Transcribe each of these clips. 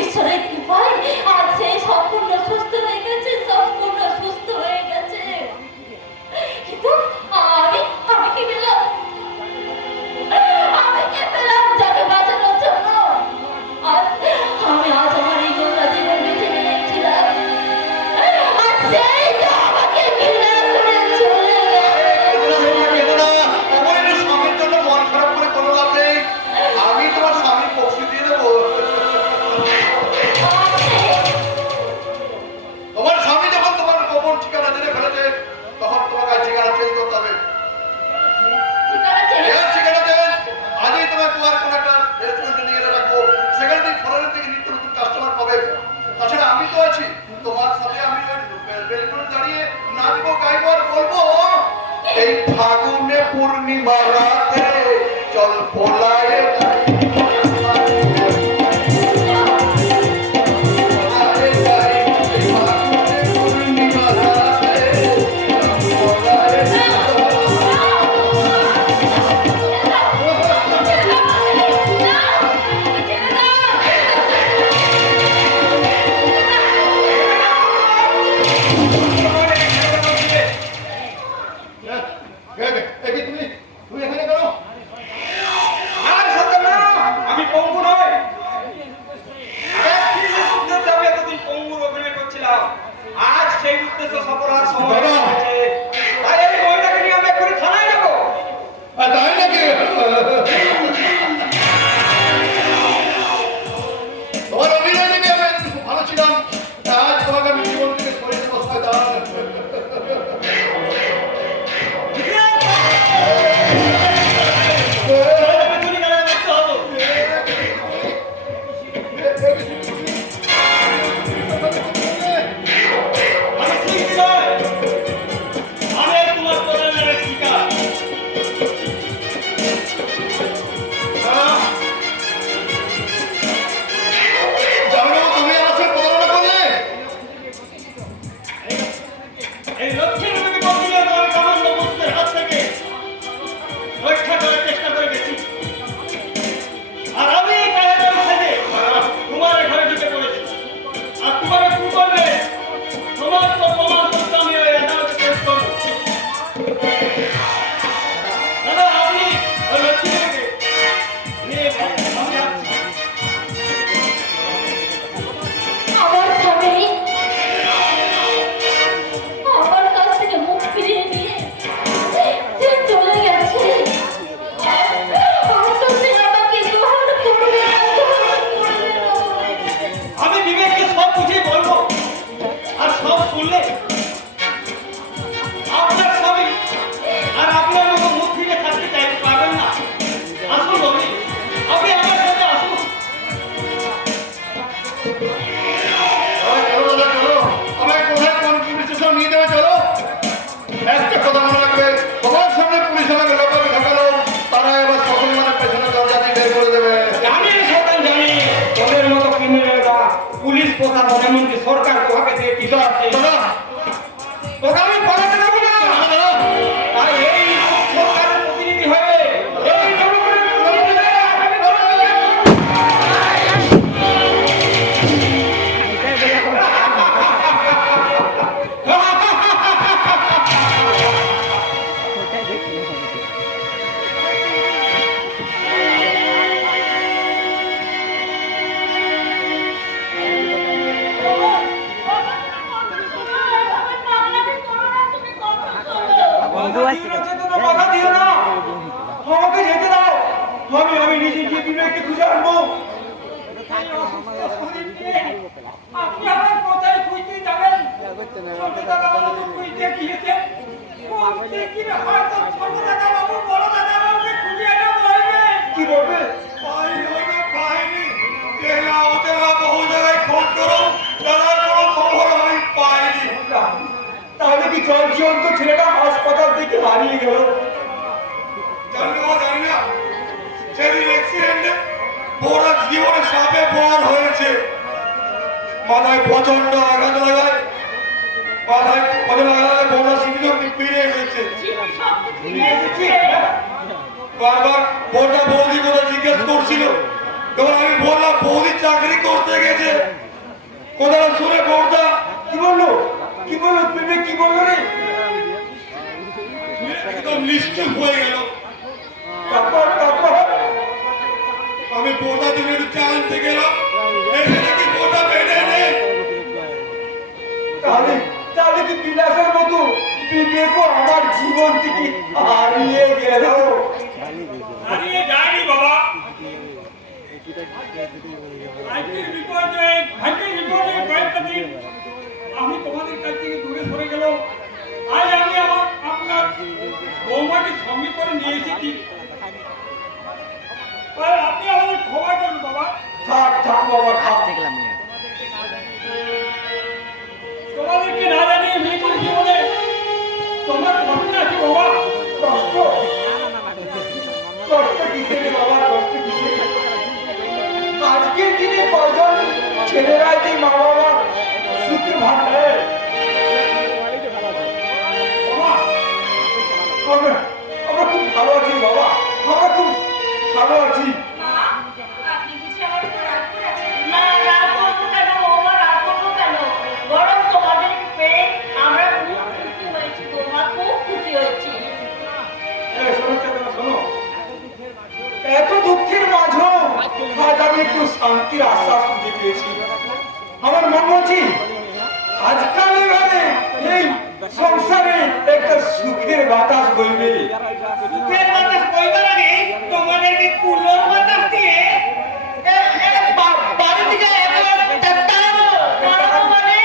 ঈশ্বরের কৃপায় আজ সে সম্পূর্ণ সুস্থ হয়ে গেছে, সম্পূর্ণ সুস্থ হয়ে গেছে। কিন্তু আমি আমি কি পেলাম? আমি কি পেলাম যাকে বাঁচানোর জন্য? আমি আজ আমার এই গোটা জীবন বেঁচে নিয়েছিলাম, আর সেই তো আমাকে ঘৃণা করে চলে গেল। আমার স্বামীর জন্য মন খারাপ করে কোনো লাভ নেই। আমি তোমার স্বামী পৌঁছে দিয়ে দেবো। তোমার স্বামী যখন তোমার গোপন ঠিকানা জেনে ফেলেছে, তখন তোমাকে ঠিকানা চেঞ্জ করতে হবে। ঠিকানা দেন, আজই তোমার তোমার কোনো একটা রেস্টুরেন্টে নিয়ে রাখবো। সেখানে তুমি ফরেন থেকে নিত্য নতুন কাস্টমার পাবে। তাছাড়া আমি তো আছি তোমার সাথে। আমি বেলকুনে দাঁড়িয়ে নাচবো, গাইবো আর বলবো, এই ফাগুনে পূর্ণিমা রাতে চল পোলায় সরকার তোমাকে দিয়ে কি আছে আমি পড়াতে দেবো না। আর এই সরকারের প্রতিনিধি হয়ে এই জনগণের প্রতিনিধি হয়ে কথা দিও না, আমাকে যেতে দাও। আমি নিজে গিয়ে বিবেককে খুঁজে আসবো। আপনি আমার কোথায় খুঁজতে যাবেন? ছোটদাদা বাবু খুঁজতে গিয়েছেন। বলতে কি হয়তো ছোটদাদা বাবু বড় দাদা বাবুকে খুঁজে এনে বলবেন। কি বলবে? পাইনি জেলা ওতেলা বহু জায়গায় খোঁজ করো, দাদার কোনো খবর আমি পাইনি। তাহলে কি জল জীবন্ত ছেলেটা হাসপাতাল থেকে হারিয়ে গেল? জানি না সেদিন অ্যাক্সিডেন্টে বড় জীবনে সাপে বোয়ার হয়েছে। মাথায় প্রচন্ড আঘাত লাগায়, বড় সিঁড়ি ফিরে এসেছে। বারবার বড়টা বৌদি করে জিজ্ঞেস করছিল, তখন আমি বললাম বৌদি চাকরি করতে গেছে। কোথাও শুনে বৌদা কি বললো? কি বললো তুমি? কি বললো রে? একদম নিশ্চুপ হয়ে গেল। তারপর আমি বোটা তুমি একটু চা আনতে গেলাম, এসে দেখি বোটা বেঁধে নেই। তাহলে তাহলে কি বিলাসের মতো বিবেক আমার জীবন থেকে হারিয়ে গেল? হারিয়ে যায়নি বাবা। ভাগ্যের বিপর্যয়ে কয়েকটা দিন আমি তোমাদের কাছ থেকে দূরে সরে গেল। আজ আমি আপনার বৌমাকে সঙ্গে করে নিয়ে এসেছি। আর আপনি আমাদের ক্ষমা করুন বাবা। থাক থাক বাবা থাক। তোমাদেরকে না জানিয়ে বিয়ে করেছি বলে তোমার কষ্ট আছে বাবা। কষ্ট কষ্ট কিসের রে বাবা? কষ্ট কিসের? আজকের দিনে কজন ছেলেরা যে মা বাবা সুখে ভাগ নেয়? বাবা আমরা খুব ভালো আছি বাবা, আমরা খুব ভালো আছি। আপনি বুঝি আমার উপর রাগ করেছেন? না, রাগ করবো কেন? বৌমা, রাগ করবো কেন? বরং তোমাদেরকে পেয়ে আমরা খুব খুশি হয়েছি, বৌমা, খুব খুশি হয়েছি। শোনো চেতনা, শোনো, এত দুঃখের মাঝেও আজ আমি একটু শান্তির আশ্বাস খুঁজে পেয়েছি। আমার মনে হচ্ছে আজকাল এবারে এই সংসারে একটা সুখের বাতাস বইবে। সুখের বাতাস বইবার আগে তোমাদেরকে কুলোর বাতাস দিয়ে বাড়ি থেকে একবার তাড়াবো মানে?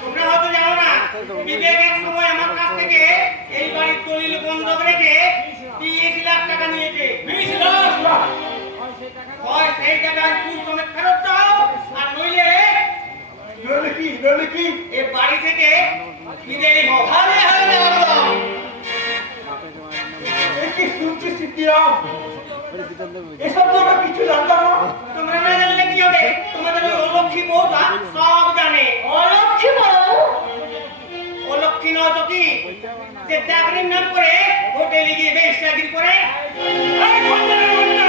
তোমরা হয়তো জানো না, বিবেক এক সময় আমার কাছ থেকে এই বাড়ির দলিল বন্ধক রেখে 20 লাখ টাকা নিয়েছে। 20 লাখ! হয় সেই টাকায় সুদ সমেত ফেরত দাও, আর নইলে নইলে কি এই বাড়ি থেকে বিদেয়ী হও। এই কি শুনছি সিদ্ধিরাম? এসব তো আমরা কিছু জানতাম না। তোমরা না জানলে কি হবে? তোমাদের ওই অলক্ষী বউটা সব জানে। অলক্ষী বউ? অলক্ষী নয় তো কি? যে চাকরির নাম করে হোটেলে গিয়ে বেশ চাকরি করে। এই সন্তানের বাচ্চা!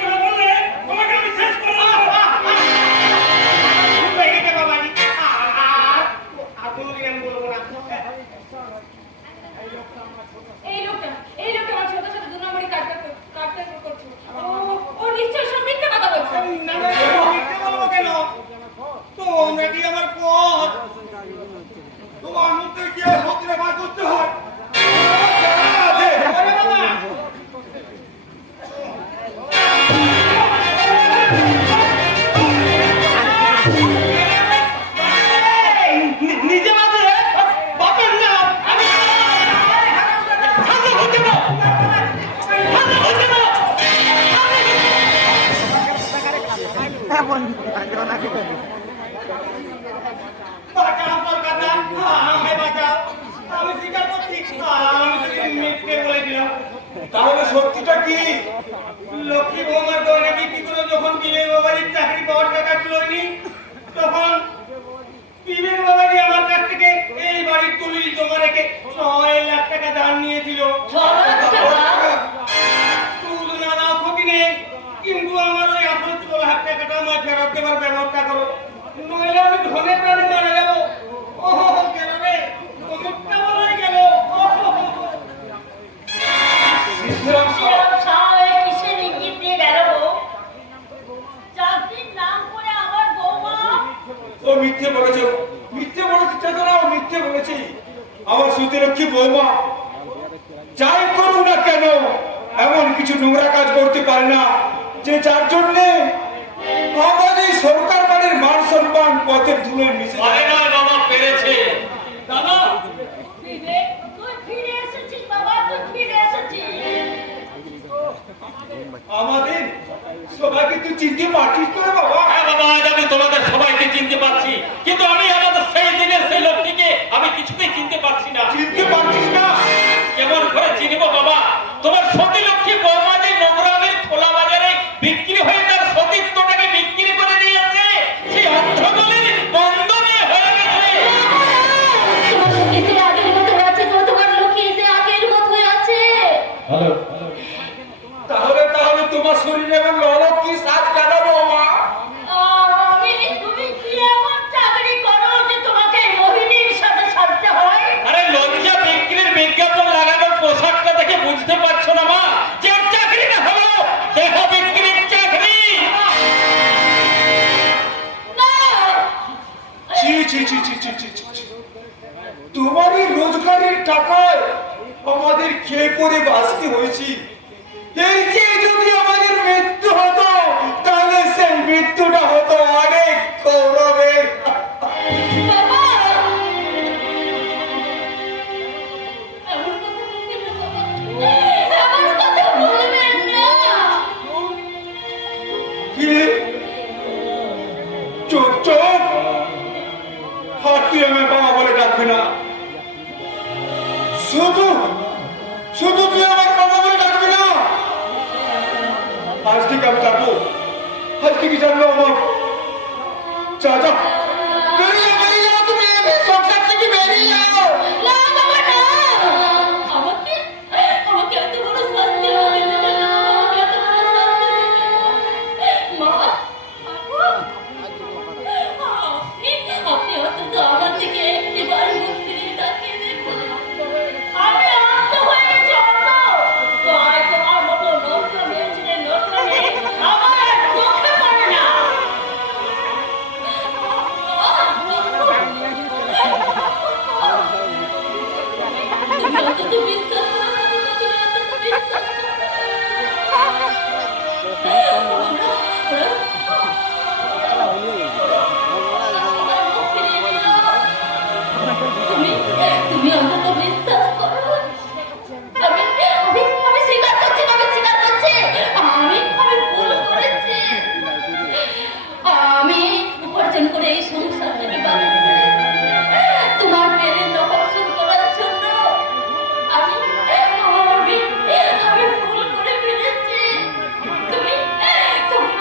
তোমরা বললে তোমাকে আমি শেষ করে দেব। ভুল হয়ে গেছে বাবাজি। আর কোনোদিন আমি বলবো না। এই লোকটা আমার সাথে সাথে 2 নম্বরই কাটতে করছে। ও নিশ্চয়ই সব মিথ্যা কথা বলছে। না, না, মিথ্যে বলবো কেন? তোমরা কি আমার পথ? তোমার মধ্যে কি আর সত্যিটা বার করতে হয়? আরে বাবা! নিজে বাজে বাপের নাম আমি বাঁচাও কলকাতা, আমায় বাঁচাও। আমি স্বীকার করছি, আমি শুধু মিথ্যে বলেছিলাম। তাহলে সত্যিটা কি? লক্ষ্মী বৌমার গয়না বিক্রি করে যখন বিবেক বাবাজির চাকরি পাওয়ার টাকা তুলোনি, তখন বিবেক বাবাজি আমার কাছ থেকে এই বাড়ির দলিল জমা রেখে 6 লাখ টাকা ধার নিয়েছিল। 6 লাখ টাকা? সুদ না দাও ক্ষতি নেই, কিন্তু আমার ওই আসল 6 লাখ টাকাটা আমার ফেরত দেবার ব্যবস্থা করো, নইলে আমি ধনে প্রাণে মারা যাবো। ওহো গেল রে, অমুকটা বলাই গেল। সিদ্ধিরাম সেরকম ছাওয়ে কিসের ইঙ্গিত দিয়ে গেল গো? চাকরির নাম করে আমার বৌমা? ও মিথ্যে বলেছে, মিথ্যে বলেছে চেতনা, ও মিথ্যে বলেছে। আমার সুতিলক্ষ্মী বৌমা যাই করুক না কেন এমন কিছু নোংরা কাজ করতে পারে না যে যার জন্য আমাদের সরকার বাড়ির মান সম্মান পথের ধুলোয় মিশে যায়। বাবা পেরেছে। দাদা, বিবেক, তুই ফিরে এসেছিস বাবা, তুই ফিরে এসেছিস। আমাদের সবাইকে তুই চিনতে পারছিস তো রে বাবা? হ্যাঁ বাবা, আজ আমি তোমাদের সবাইকে চিনতে পারছি, কিন্তু আমি আমাদের সেই দিনের সেই লোকটিকে আমি কিছুতেই চিনতে পারছি না। চিনতে পারছিস না? কেমন করে চিনবো বাবা? তোমার সতী লক্ষ্মী বৌমা যে নোংরামের খোলা বাজারে বিক্রি হয়ে তার সতীত্বটাকে বিক্রি করে দিয়েছে, সেই অর্থগুলির বন্ধনে হয়ে গেছে। তোমার লোকে যে আগের মতো আছে গো, তোমার লোকে যে আগের মতো আছে। তাহলে তাহলে তোমার শরীর এবং অলক্ষী সাজ কেন বৌমা? তুমি কি এমন চাকরি করো যে তোমাকে মোহিনীর সাথে সাজতে হয়? আরে লজ্জা বিক্রির বিজ্ঞাপন লাগানোর পোশাকটা দেখে বুঝতে পারছো না মা যে ওর চাকরিটা হলো দেহ বিক্রির চাকরি? না, ছি ছি ছি ছি ছি ছি ছি ছি। তোমারই রোজগারের টাকায় আমাদের খেয়ে পরে বাঁচতে হয়েছি। এই যে যদি আমাদের মৃত্যু হতো তাহলে সেই মৃত্যুটা হতো অনেক গৌরবের। বাবা, এমন কথা বলবেন না বাবা, এমন কথা বলবেন না। কি রে? চুপ চুপ, আর তুই আমায় বাবা বলে ডাকবি না। শুধু শুধু তুই আমার বাবা বলে ডাকবি না। আজ থেকে আমি যাবো, আজ থেকে জানবো আমার। যা যা, বেরিয়ে বেরিয়ে যাও, তুমি এই সংসার থেকে বেরিয়ে যাও। না বাবা, না। আমাকে আমাকে এত বড় শাস্তি হবে না, আমাকে এত বড় শাস্তি দিতে হবে। মা, আপনি অন্তত আমার দিকে একটিবার মুখ ফিরিয়ে তাকিয়ে দেখুন। আমি অন্ধ হয়ে গেছি, অন্ধ। তাই তোমার মতো নষ্ট মেয়ে ছেলে নষ্ট মেয়ে আমার আর চোখে পড়ে না। তুমি অন্তত বিশ্বাস করো, তুমি অন্তত বিশ্বাস তুমি অন্তত বিশ্বাস করো। আমি স্বীকার করছি, আমি স্বীকার করছি, আমি ভুল করেছি। আমি উপার্জন করে এই সংসার থেকে বাঁচতে তোমার মেয়ের নকশন করার জন্য আমি আমি ভুল করে ফেলেছি। তুমি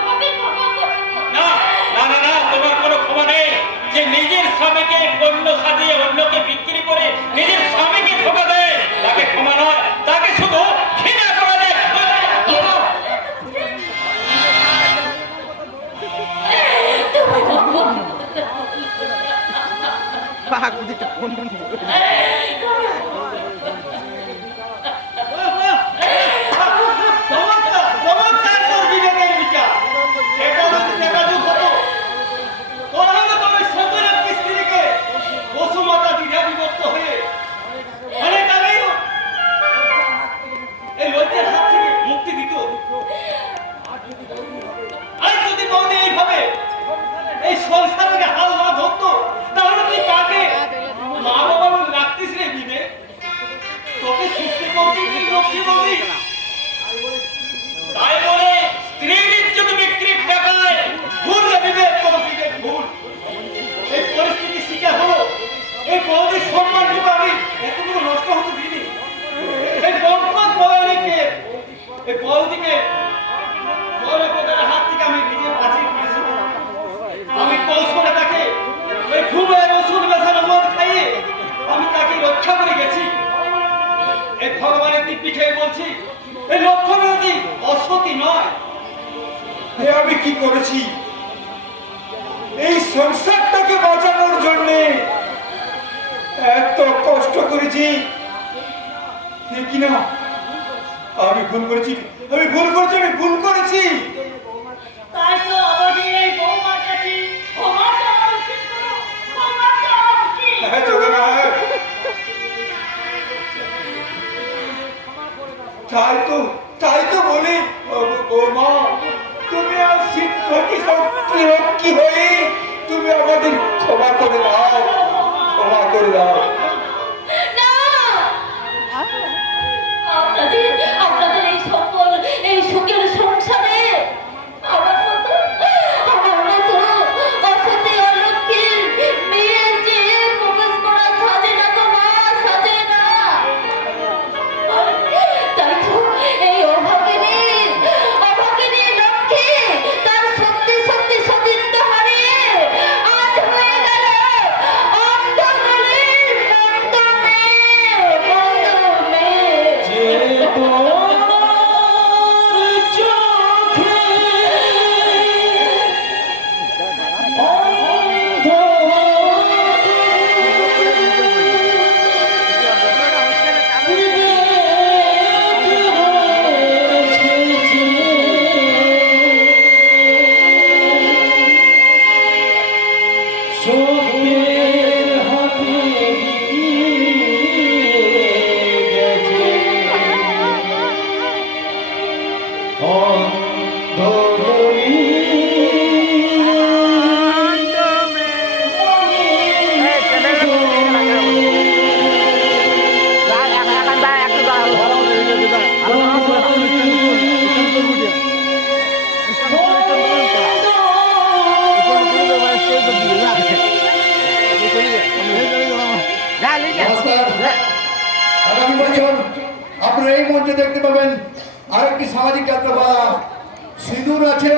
আমাকে ক্ষমা করো। না না না না, তোমার কোনো ক্ষমা নেই। যে নিজের স্বামীকে পণ্য সাজিয়ে অন্যকে বিক্রি করে নিজের স্বামীকে ধোঁকা দেয় তাকে ক্ষমা নয়, তাকে শুধু ঘৃণা করা যায়। চমৎকার, চমৎকার তোর বিবেকের বিচার। এটা যদি দেখা যুগ হতো, তাহলে তুমি সন্তানের স্ত্রীকে বসুমাতা দিনে বিভক্ত হয়ে অনেক আগেই এই লজ্জার হাত থেকে মুক্তি দিত। আর যদি বৌদি এইভাবে এই সংসারের হাল না ধরতো তাহলে তুই কাকে মা বাবা বলে রাখতিস রে বিবেক? তোকে সুস্থ বৌদি কি লক্ষ্মী বৌদি? তাই বলে স্ত্রীর ইজ্জত বিক্রির টাকায় ভুল রে বিবেক, তোর বিবেক ভুল। এই পরিস্থিতি শিকার হলো, এই বৌদির সম্মানটুকু আমি এতগুলো নষ্ট হতে দিইনি। এই বম্পদ বৌদিকে, এই বৌদিকে বৌদিকে হাত থেকে আমি নিজের বাঁচিয়ে ফেলেছি। আমি কৌশলে তাকে ওই ঘুমের ওষুধ মেশানো মদ খাইয়ে আমি তাকে রক্ষা করে গেছি। এই ভগবানের দিব্যি খেয়ে বলছি, এই লক্ষ্য বিরোধী অসতী নয়। আমি কি করেছি? এই সংসারটাকে বাঁচানোর জন্য এত কষ্ট করেছি, কি না? আমি ভুল করেছি, আমি ভুল করেছি, আমি ভুল করেছি। তাই তো আমাদের এই বৌমার কাছে ক্ষমা চাওয়া উচিত করো, ক্ষমা চাওয়া উচিত। হ্যাঁ, চলে না। তাই তো বলি, ও মা, তুমি আর কি হয়ে তুমি আমাদের ক্ষমা করে দাও, ক্ষমা করে দাও। না, আপনাদের এই সকল এই সুখের সংসারে আমার মতো অসতী অলক্ষীর মেয়ে যে প্রবেশ করা সাজে না তো মা, সাজে না। তাই তো এই অভাগিনী লক্ষ্মী তার সত্যি সত্যি সতীত্ব হারিয়ে আজ হয়ে গেল অন্ধ গলির নমস্কার। আগামী বছর আপনারা এই মঞ্চে দেখতে পাবেন আরেকটি সামাজিক যাত্রাপালা। সিঁদুর আছে।